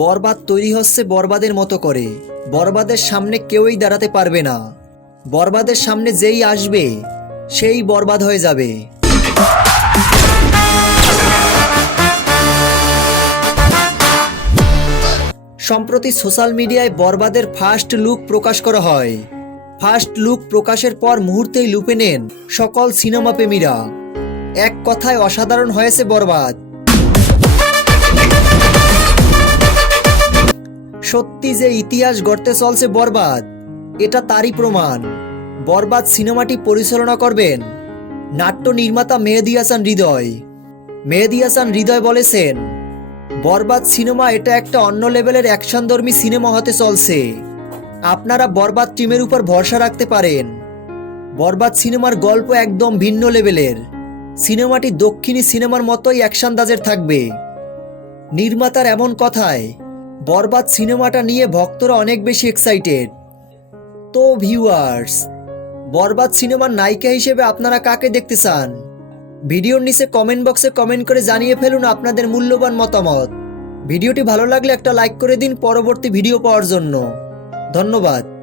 বরবাদ তৈরি হচ্ছে বরবাদের মতো করে। বরবাদের সামনে কেউই দাঁড়াতে পারবে না। বরবাদের সামনে যেই আসবে, সেই বরবাদ হয়ে যাবে। সম্প্রতি সোশ্যাল মিডিয়ায় বরবাদের ফার্স্ট লুক প্রকাশ করা হয়। ফার্স্ট লুক প্রকাশের পর মুহূর্তেই লুপে নেন সকল সিনেমা প্রেমীরা এক কথায় অসাধারণ হয়েছে বরবাদ। সত্যি যে ইতিহাস গড়তে চলছে বরবাদ, এটা তারই প্রমাণ। বরবাদ সিনেমাটি পরিচালনা করবেন নাট্য নির্মাতা মেহেদি হাসান হৃদয়। মেহেদি হাসান হৃদয় বলেছেন, বরবাদ সিনেমা এটা একটা অন্য লেভেলের অ্যাকশনধর্মী সিনেমা হতে চলছে। আপনারা বরবাদ টিমের উপর ভরসা রাখতে পারেন। বরবাদ সিনেমার গল্প একদম ভিন্ন লেভেলের। সিনেমাটি দক্ষিণী সিনেমার মতোই অ্যাকশনদাজের থাকবে। নির্মাতার এমন কথায় বরবাদ সিনেমাটা নিয়ে ভক্তরা অনেক বেশি এক্সাইটেড তো ভিউয়ার্স বরবাদ সিনেমার নায়িকা হিসেবে আপনারা কাকে দেখতে চান? ভিডিওর নিচে কমেন্ট বক্সে কমেন্ট করে জানিয়ে ফেলুন আপনাদের মূল্যবান মতামত। ভিডিওটি ভালো লাগলে একটা লাইক করে দিন পরবর্তী ভিডিও পাওয়ার জন্য। ধন্যবাদ।